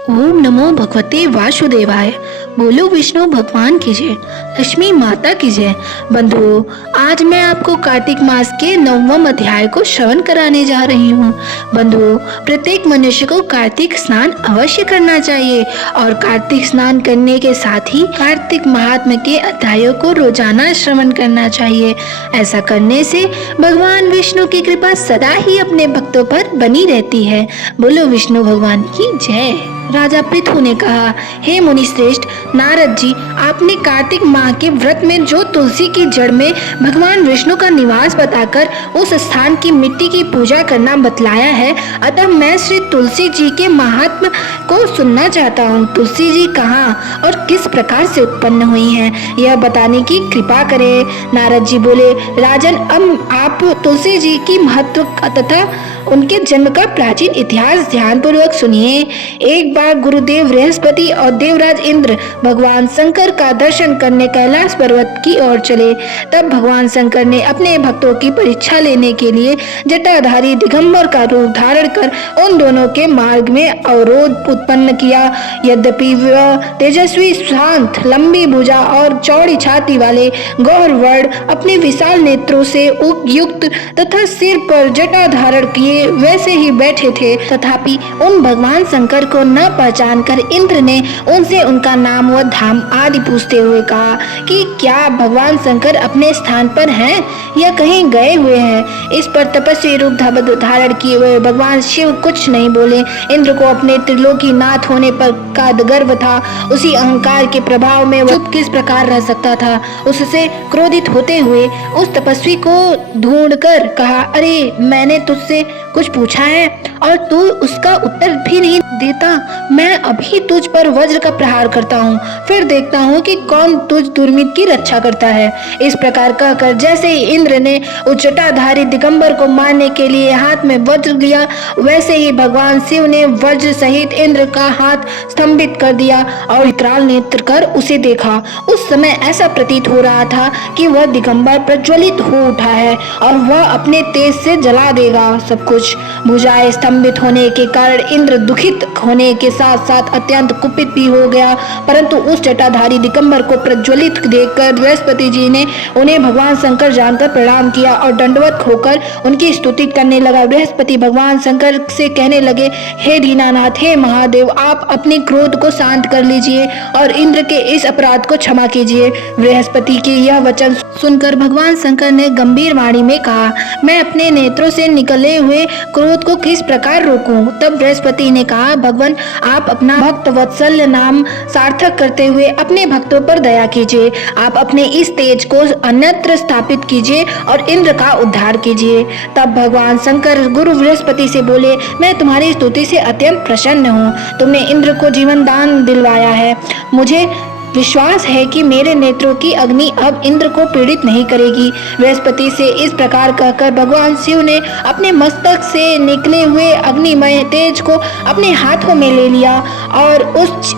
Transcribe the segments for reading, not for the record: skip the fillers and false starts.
ओम नमो भगवते वासुदेवाय। बोलो विष्णु भगवान की जय, लक्ष्मी माता की जय। बंधुओं, आज मैं आपको कार्तिक मास के 9वें अध्याय को श्रवण कराने जा रही हूँ। बंधुओं, प्रत्येक मनुष्य को कार्तिक स्नान अवश्य करना चाहिए और कार्तिक स्नान करने के साथ ही कार्तिक महात्म्य के अध्यायों को रोजाना श्रवण करना चाहिए। ऐसा करने से भगवान विष्णु की कृपा सदा ही अपने भक्तों पर बनी रहती है। बोलो विष्णु भगवान की जय। राजा पृथु ने कहा, हे मुनि श्रेष्ठ नारद जी, आपने कार्तिक माह के व्रत में जो तुलसी की जड़ में भगवान विष्णु का निवास बताकर उस स्थान की मिट्टी की पूजा करना बतलाया है, अतः मैं श्री तुलसी जी के महात्म्य को सुनना चाहता हूँ। तुलसी जी कहाँ और किस प्रकार से उत्पन्न हुई हैं, यह बताने की कृपा करें। नारद जी बोले, राजन, अब आप तुलसी जी की महत्व तथा उनके जन्म का प्राचीन इतिहास ध्यान पूर्वक सुनिए। एक बार गुरुदेव बृहस्पति और देवराज इंद्र भगवान शंकर का दर्शन करने कैलाश पर्वत की ओर चले। तब भगवान शंकर ने अपने भक्तों की परीक्षा लेने के लिए जटाधारी दिगंबर का रूप धारण कर उन दोनों के मार्ग में अवरोध उत्पन्न किया। यद्यपि वह तेजस्वी, शांत, लंबी भुजा और चौड़ी छाती वाले गौर वर्ण अपने विशाल नेत्रों से युक्त तथा सिर पर जटा धारण किए वैसे ही बैठे थे, तथापि उन भगवान शंकर को न पहचान कर इंद्र ने उनसे उनका नाम व धाम आदि पूछते हुए कहा कि क्या भगवान शंकर अपने स्थान पर हैं या कहीं गए हुए हैं। इस पर तपस्वी रूप धारण किए हुए भगवान शिव कुछ नहीं बोले। इंद्र को अपने त्रिलोकी नाथ होने पर का गर्व था। उसी अहंकार के प्रभाव में वह चुप किस प्रकार रह सकता था। उससे क्रोधित होते हुए उस तपस्वी को ढूंढकर कहा, अरे मैंने तुझसे कुछ पूछा है और तू उसका उत्तर भी नहीं देता। मैं अभी तुझ पर वज्र का प्रहार करता हूँ, फिर देखता हूँ कि कौन तुझ दुर्मित की रक्षा करता है। इस प्रकार कहकर जैसे ही इंद्र ने उस जटाधारी दिगंबर को मारने के लिए हाथ में वज्र लिया, वैसे ही भगवान शिव ने वज्र सहित इंद्र का हाथ स्तंभित कर दिया और विकराल नेत्र कर उसे देखा। उस समय ऐसा प्रतीत हो रहा था कि वह दिगंबर प्रज्वलित हो उठा है और वह अपने तेज से जला देगा सब कुछ। भुजाएं स्तंभित होने के कारण इंद्र दुखित होने के साथ साथ अत्यंत कुपित भी हो गया, परंतु उस जटाधारी दिगंबर को प्रज्वलित देखकर बृहस्पति जी ने उन्हें भगवान शंकर जानकर प्रणाम किया और दंडवत होकर उनकी स्तुति करने लगा। बृहस्पति भगवान शंकर से कहने लगे, हे दीनानाथ, हे महादेव, आप अपने क्रोध को शांत कर लीजिए और इंद्र के इस अपराध को क्षमा कीजिए। बृहस्पति के यह वचन सुनकर भगवान शंकर ने गंभीर वाणी में कहा, मैं अपने नेत्रों से निकले हुए क्रोध को किस प्रकार रोकूं। तब बृहस्पति ने कहा, भगवान, आप अपना भक्त वत्सल्य नाम सार्थक करते हुए अपने भक्तों पर दया कीजिए। आप अपने इस तेज को अन्यत्र स्थापित कीजिए और इंद्र का उद्धार कीजिए। तब भगवान शंकर गुरु बृहस्पति से बोले, मैं तुम्हारी स्तुति से अत्यंत प्रसन्न हूँ। तुमने इंद्र को जीवन दान दिलवाया है। मुझे विश्वास है कि मेरे नेत्रों की अग्नि अब इंद्र को पीड़ित नहीं करेगी। बृहस्पति से इस प्रकार कहकर भगवान शिव ने अपने मस्तक से निकले हुए अग्निमय तेज को अपने हाथों में ले लिया और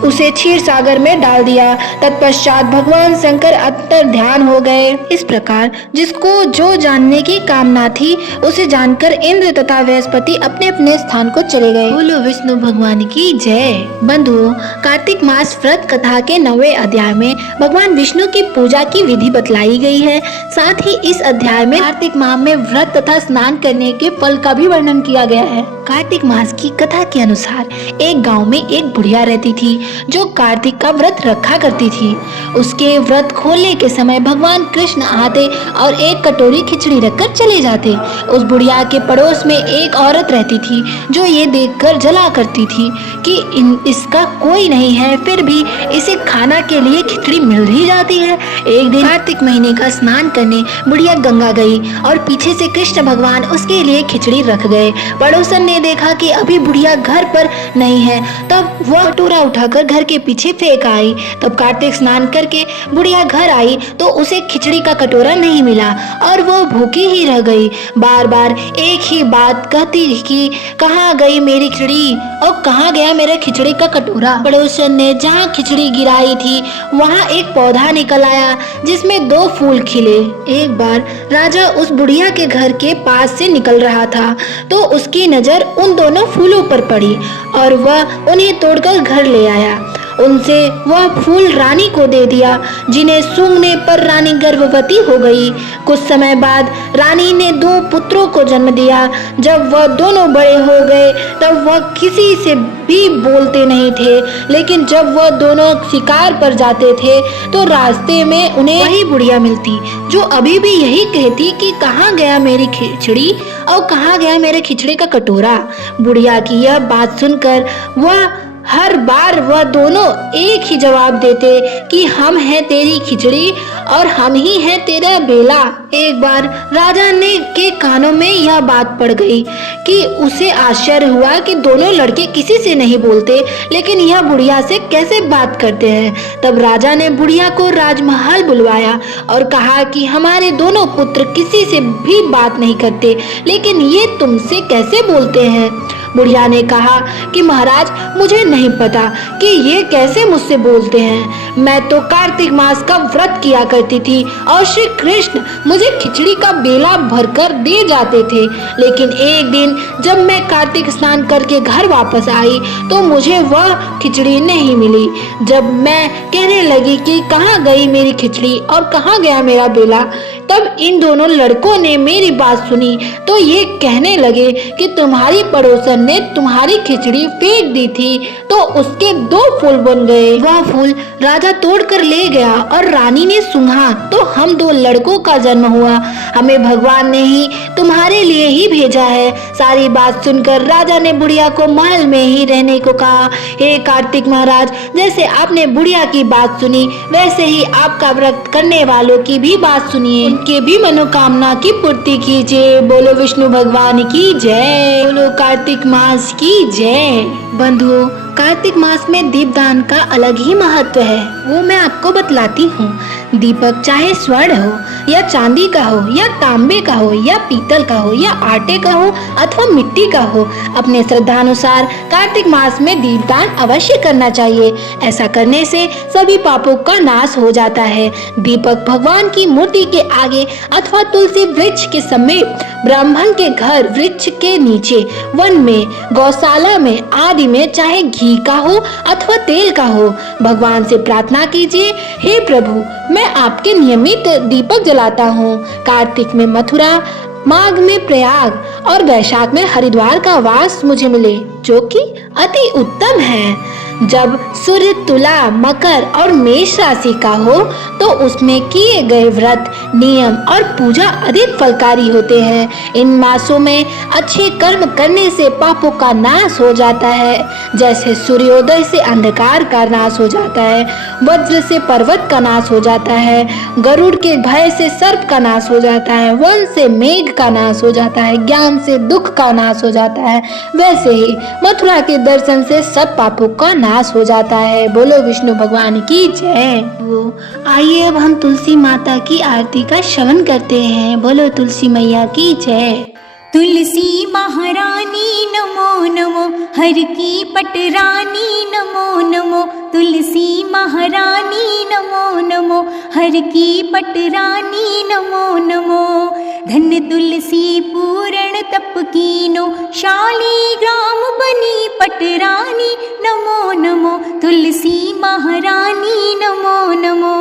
उसे क्षीर सागर में डाल दिया। तत्पश्चात भगवान शंकर अंतर ध्यान हो गए। इस प्रकार जिसको जो जानने की कामना थी उसे जानकर इंद्र तथा बृहस्पति अपने अपने स्थान को चले गए। बोलो विष्णु भगवान की जय। बंधुओं, कार्तिक मास व्रत कथा के 9वें अध्याय में भगवान विष्णु की पूजा की विधि बतलाई गई है। साथ ही इस अध्याय में कार्तिक माह में व्रत तथा स्नान करने के फल का भी वर्णन किया गया है। कार्तिक मास की कथा के अनुसार एक गांव में एक बुढ़िया रहती थी जो कार्तिक का व्रत रखा करती थी। उसके व्रत खोलने के समय भगवान कृष्ण आते और एक कटोरी खिचड़ी रखकर चले जाते। उस बुढ़िया के पड़ोस में एक औरत रहती थी जो ये देखकर जला करती थी कि इसका कोई नहीं है, फिर भी इसे खाना के लिए खिचड़ी मिल ही जाती है। एक दिन कार्तिक महीने का स्नान करने बुढ़िया गंगा गई और पीछे से कृष्ण भगवान उसके लिए खिचड़ी रख गए। पड़ोसन ने देखा कि अभी बुढ़िया घर पर नहीं है, तब वह कटोरा उठाकर घर के पीछे फेंक आई। तब कार्तिक स्नान करके बुढ़िया घर आई तो उसे खिचड़ी का कटोरा नहीं मिला और वो भूखी ही रह गई। बार बार एक ही बात कहती कि कहाँ गई मेरी खिचड़ी और कहाँ गया मेरा खिचड़ी का कटोरा। पड़ोसन ने जहाँ खिचड़ी गिराई थी वहाँ एक पौधा निकल आया जिसमें 2 फूल खिले। एक बार राजा उस बुढ़िया के घर के पास से निकल रहा था तो उसकी नजर नजर उन दोनों फूलों पर पड़ी और वह उन्हें तोड़कर घर ले आया। उनसे वह फूल रानी को दे दिया, जिन्हें सूंघने पर रानी गर्भवती हो गई। कुछ समय बाद रानी ने 2 पुत्रों को जन्म दिया। जब वह दोनों बड़े हो गए तब वह किसी से भी बोलते नहीं थे, लेकिन जब वह दोनों शिकार पर जाते थे तो रास्ते में उन्हें वही बुढ़िया मिलती, जो अभी भी यही कहती कि कहाँ गया मेरी खिचड़ी और कहाँ गया मेरे खिचड़ी का कटोरा। बुढ़िया की यह बात सुनकर हर बार वह दोनों एक ही जवाब देते कि हम हैं तेरी खिचड़ी और हम ही हैं तेरा बेला। एक बार राजा ने के कानों में यह बात पड़ गई कि उसे आश्चर्य हुआ कि दोनों लड़के किसी से नहीं बोलते, लेकिन यह बुढ़िया से कैसे बात करते हैं। तब राजा ने बुढ़िया को राजमहल बुलवाया और कहा कि हमारे दोनों पुत्र किसी से भी बात नहीं करते, लेकिन ये तुमसे कैसे बोलते हैं। बुढ़िया ने कहा कि महाराज, मुझे नहीं पता कि ये कैसे मुझसे बोलते हैं। मैं तो कार्तिक मास का व्रत किया करती थी और श्री कृष्ण मुझे खिचड़ी का बेला भरकर दे जाते थे, लेकिन एक दिन जब मैं कार्तिक स्नान करके घर वापस आई तो मुझे वह खिचड़ी नहीं मिली। जब मैं कहने लगी कि कहाँ गई मेरी खिचड़ी और कहाँ गया मेरा बेला, तब इन दोनों लड़कों ने मेरी बात सुनी तो ये कहने लगे कि तुम्हारी पड़ोसन ने तुम्हारी खिचड़ी फेंक दी थी तो उसके 2 फूल बन गए। वह फूल राजा तोड़कर ले गया और रानी ने सूंघा तो हम 2 लड़कों का जन्म हुआ। हमें भगवान ने ही तुम्हारे लिए ही भेजा है। सारी बात सुनकर राजा ने बुढ़िया को महल में ही रहने को कहा। हे कार्तिक महाराज, जैसे आपने बुढ़िया की बात सुनी वैसे ही आपका व्रत करने वालों की भी बात सुनिए, उनके भी मनोकामना की पूर्ति कीजिए। बोलो विष्णु भगवान की जय, बोलो कार्तिक मास की जय। बंधुओं, कार्तिक मास में दीपदान का अलग ही महत्व है, वो मैं आपको बतलाती हूँ। दीपक चाहे स्वर्ण हो या चांदी का हो या तांबे का हो या पीतल का हो या आटे का हो अथवा मिट्टी का हो, अपने श्रद्धानुसार कार्तिक मास में दीपदान अवश्य करना चाहिए। ऐसा करने से सभी पापों का नाश हो जाता है। दीपक भगवान की मूर्ति के आगे अथवा तुलसी वृक्ष के समीप, ब्राह्मण के घर वृक्ष के नीचे, वन में, गौशाला में आदि में, चाहे घी का हो अथवा तेल का हो, भगवान से प्रार्थना कीजिए, हे प्रभु, मैं आपके नियमित दीपक जलाता हूँ। कार्तिक में मथुरा, माघ में प्रयाग और वैशाख में हरिद्वार का वास मुझे मिले, जो कि अति उत्तम है। जब सूर्य तुला, मकर और मेष राशि का हो तो उसमें किए गए व्रत, नियम और पूजा अधिक फलकारी होते हैं। इन मासों में अच्छे कर्म करने से पापों का नाश हो जाता है, जैसे सूर्योदय से अंधकार का नाश हो जाता है, वज्र से पर्वत का नाश हो जाता है, गरुड़ के भय से सर्प का नाश हो जाता है, वन से मेघ का नाश हो जाता है, ज्ञान से दुख का नाश हो जाता है। वैसे ही मथुरा के दर्शन से सब पापों का नाश हो जाता है। बोलो विष्णु भगवान की जय। आइए अब हम तुलसी माता की आरती का श्रवण करते हैं। बोलो तुलसी मैया की जय। तुलसी महारानी नमो नमो, हर की पटरानी नमो नमो, तुलसी महारानी नमो नमो, हर की पटरानी नमो नमो। धन तुलसी पूर्ण तप कीनो, शालिग्राम बनी पटरानी नमो नमो, तुलसी महारानी नमो नमो।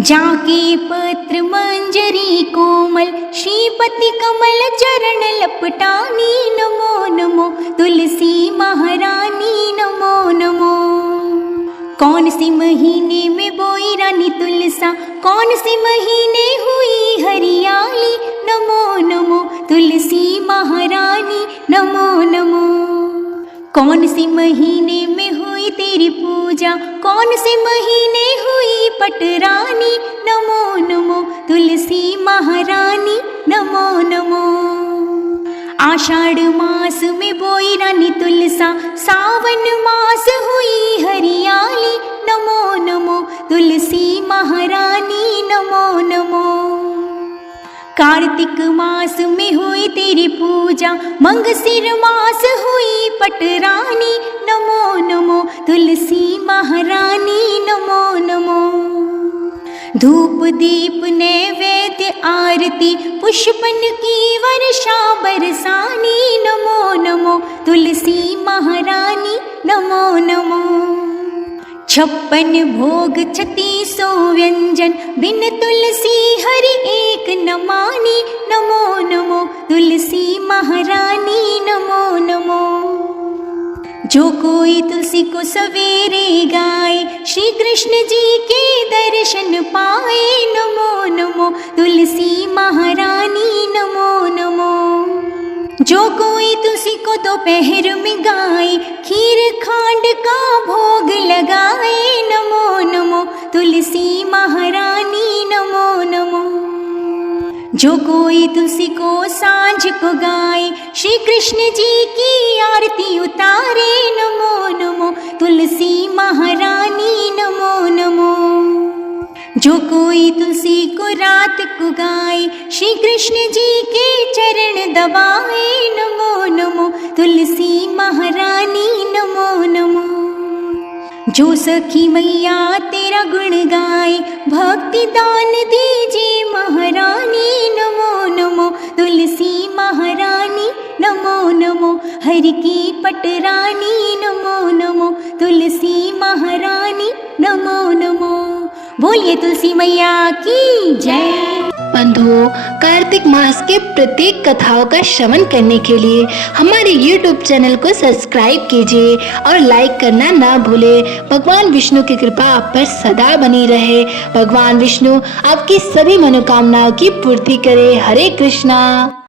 जाके पत्र मंजरी कोमल, श्रीपति कमल चरण लपटानी नमो नमो, तुलसी महारानी नमो नमो। कौन सी महीने में बोई रानी तुलसा, कौन सी महीने हुई हरियाली नमो नमो, तुलसी महारानी नमो नमो। कौन सी महीने में हुई तेरी पूजा, कौन से महीने हुई पटरानी नमो नमो, तुलसी महारानी नमो नमो। आषाढ़ मास में बोई रानी तुलसा, सावन मास हुई हरियाली नमो नमो, तुलसी महारानी नमो नमो। कार्तिक मास में हुई तेरी पूजा, मंगसिर मास हुई पटरानी नमो नमो, तुलसी महारानी नमो नमो। धूप दीप नैवेद्य आरती पुष्पन की वर्षा बरसानी, नमो नमो तुलसी महारानी, नमो नमो। 56 भोग 3600 व्यंजन, बिन तुलसी हरि एक न मानी, नमो नमो तुलसी महारानी, नमो नमो। जो कोई तुलसी को सवेरे गाए, श्री कृष्ण जी के दर्शन पाए, नमो नमो तुलसी महारानी, नमो नमो। जो कोई तुलसी को दोपहर में गाए, खीर खांड का भोग लगाए, नमो नमो तुलसी महारानी, नमो नमो। जो कोई तुलसी को सांझ को गाए, श्री कृष्ण जी की आरती उतारे, नमो नमो तुलसी महारानी, नमो नमो। जो कोई तुलसी को रात को गाए, श्री कृष्ण जी के चरण दबाए, नमो नमो तुलसी महारानी, नमो नमो। जो सखी मैया तेरा गुण गाए, भक्ति दान दीजिए महारानी, नमो नमो तुलसी महारानी, नमो नमो। हरि की पटरानी, नमो नमो तुलसी महारानी, नमो नमो। बोलिए तुलसी मैया की जय। बंधुओं, कार्तिक मास के प्रत्येक कथाओं का श्रवण करने के लिए हमारे YouTube चैनल को सब्सक्राइब कीजिए और लाइक करना ना भूलें। भगवान विष्णु की कृपा आप पर सदा बनी रहे। भगवान विष्णु आपकी सभी मनोकामनाओं की पूर्ति करे। हरे कृष्णा।